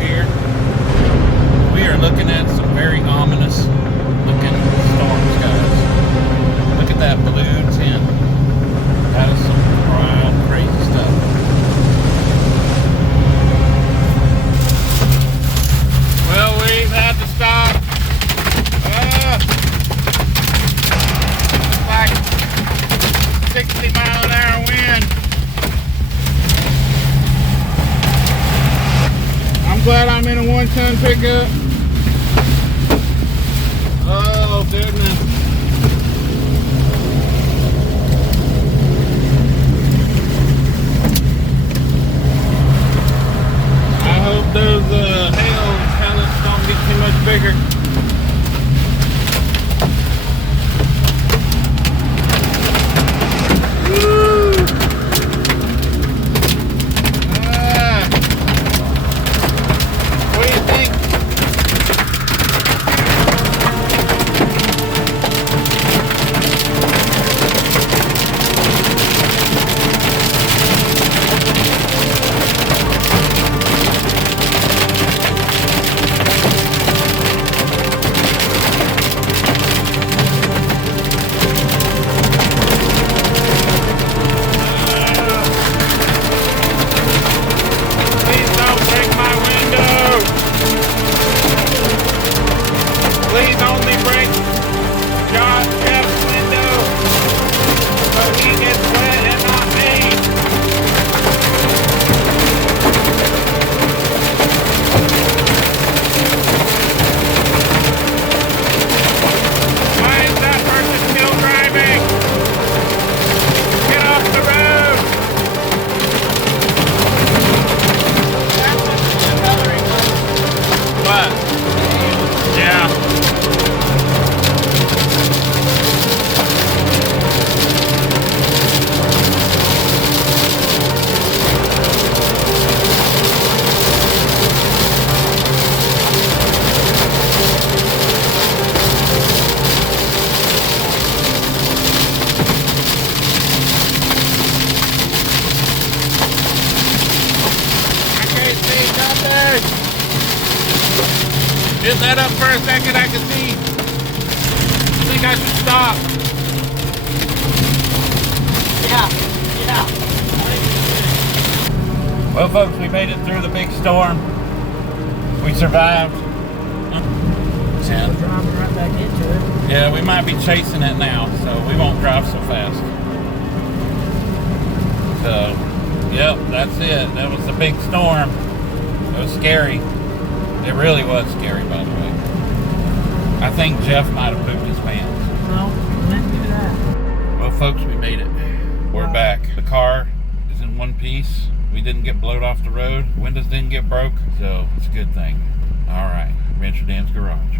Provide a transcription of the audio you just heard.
here. We are looking at some very ominous looking storms, guys. Look at that blue tint. That is some wild, crazy stuff. Well, we've had to stop. It's like 60-mile-an-hour wind. I'm glad I'm in a 1-ton pickup. Oh, goodness. I hope those hail pellets don't get too much bigger. Woo! What do you think? Please don't break my window. Please only break Jeff's window so he gets wet and not me. Why is that person still driving? Get off the road. What? Yeah. I can't see nothing. Just let up for a second, I can see. I think I should stop. Yeah. Well, folks, we made it through the big storm. We survived. We're driving right back into it. Yeah, we might be chasing it now, so we won't drive so fast. So, yep, that's it. That was the big storm. It was scary. It really was scary, by the way. I think Jeff might have pooped his pants. No, we didn't do that. Well, folks, we made it. We're back. The car is in one piece. We didn't get blowed off the road. Windows didn't get broke, so it's a good thing. All right, Rancher Dan's Garage.